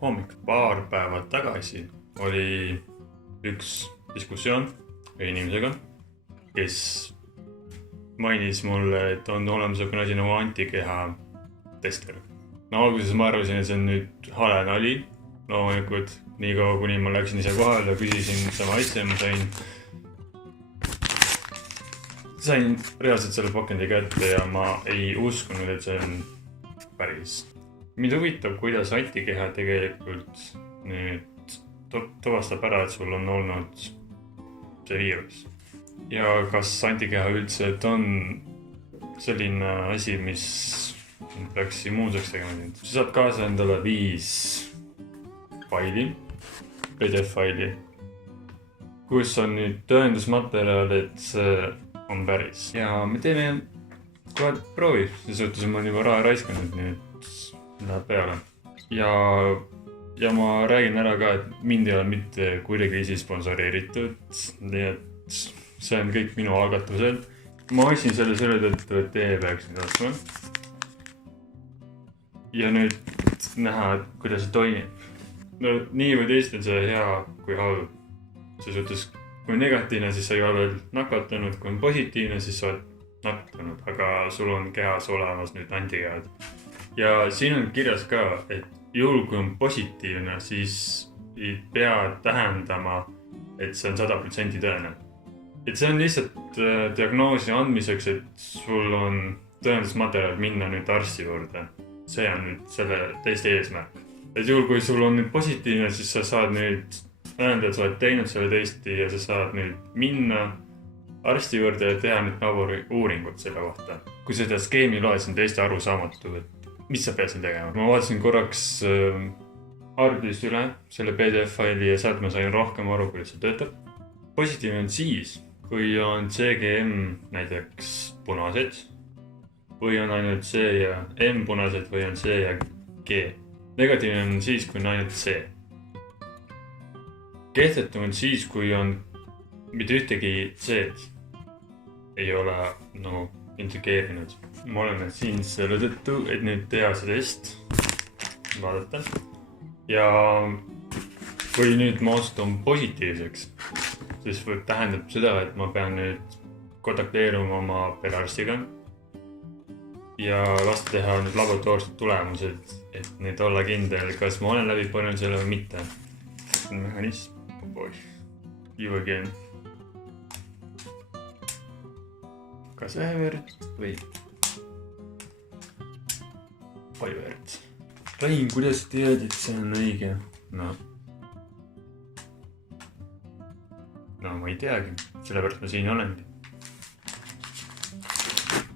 hommik, paar päeva tagasi oli üks diskussioon inimesega, kes mainis mulle, et on olemas selline asi nagu antikeha tester. No alguses ma arvasin, et see on nüüd hale nali. Loomulikult, nii kaua kuni ma läksin ise kohale ja küsisin sama asja, ma sain reaalselt selle pakendi kätte ja ma ei uskunud, et see on päris. Mind huvitab, kuidas antikeha tegelikult nüüd tuvastab ära, et sul on olnud see viirus. Ja kas antikeha üldse, et on selline asi, mis peaks immuunseks tegema. Sa saad kaasa endale 5 faili, PDF-faili, kus on nüüd tõendusmaterjal, et see on päris. Ja me teeme kohe proovi, see suhtes ma olen juba raha raiskanud, nii et läheb peale. Ja ma räägin ära ka, et mind ei ole mitte kuidagi isi sponsoreeritud, nii et see on kõik minu algatusel. Ma ostsin selle tõttu, et teie peaks nüüd ostma. Ja nüüd näha, kuidas see toimib. No nii või teist on see hea kui halb. See suhtes, kui on negatiivne, siis sa ei ole veel nakatanud, kui on positiivne, siis sa oled nakatanud, aga sul on kehas olemas nüüd antikehad. Ja siin on kirjas ka, et juhul kui on positiivne, siis ei pea tähendama, et see on 100% tõene. Et see on lihtsalt diagnoosi andmiseks, et sul on tõendusmaterjal minna nüüd arsti juurde. See on nüüd selle teiste eesmärk. Et juhul kui sul on nüüd positiivne, siis sa saad nüüd öelda, et sa oled teinud selle testi ja sa saad nüüd minna arsti juurde ja teha nüüd uuringut selle kohta. Kui seda skeemi loed, see on täiesti arusaamatu, et mis sa pead siin tegema. Ma vaatasin korraks arvutist üle selle PDF-faili ja sealt ma sain rohkem aru, kuidas see töötab. Positiivne on siis, kui on CGM näiteks punased või on ainult C ja M punased või on C ja G. Negatiivne on siis, kui on ainult C. Kehtetu on siis, kui on mitte ühtegi C-d ei ole integreerinud. Me oleme siin selle tõttu, et nüüd teha see test, vaadata. Ja kui nüüd ma ostun positiivseks, siis võib tähendab seda, et ma pean nüüd kontakteeruma oma perearstiga ja lasta teha nüüd laboratoorsed tulemused, et nüüd olla kindel, kas ma olen läbi põrnud selle või mitte. Mehhanism. Oh boy. You again. Kas verd või palju verd? Rain, kuidas tead, et see on õige? No, ma ei teagi. Sellepärast ma siin olengi.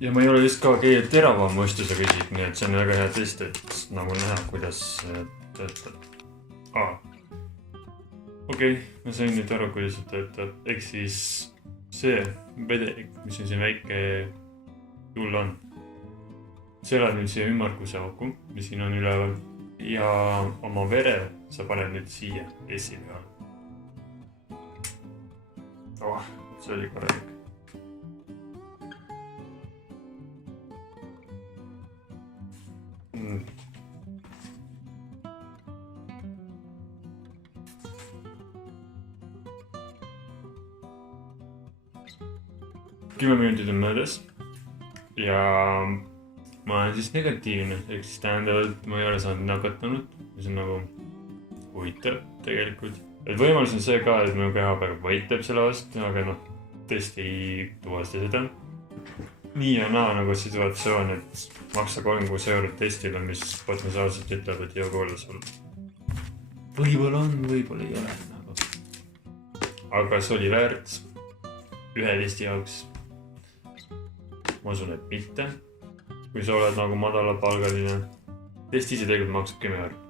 Ja ma ei ole just ka kõige teravam mõistuse küsib, nii et see on väga hea test, et nagu näha, kuidas töötab. Okei, ma sain nüüd aru, kuidas see töötab. Ehk siis see vedelik, mis on siin väike jull on. See elad nüüd siia ümmarguse auku, mis siin on üleval. Ja oma vere sa paned nüüd siia S-i peale. See oli korralik. Kümme minutit on möödas ja ma olen siis negatiivne, ehk siis tähendavalt ma ei ole saanud nakatanud, mis on nagu huvitav tegelikult. Et võimalus on see ka, et minu keha praegu võitleb selle vastu, aga tõesti ei tuvasta seda. Nii ja naa nagu situatsioon, et maksa 36 € testile, mis potentsiaalselt ütleb, et jõuga olla sul. Võib-olla on, võib-olla ei ole. Aga see oli väärt ühe testi jaoks. Ma usun, et mitte. Kui sa oled nagu madalapalgaline, test ise tegelikult maksab 10 €.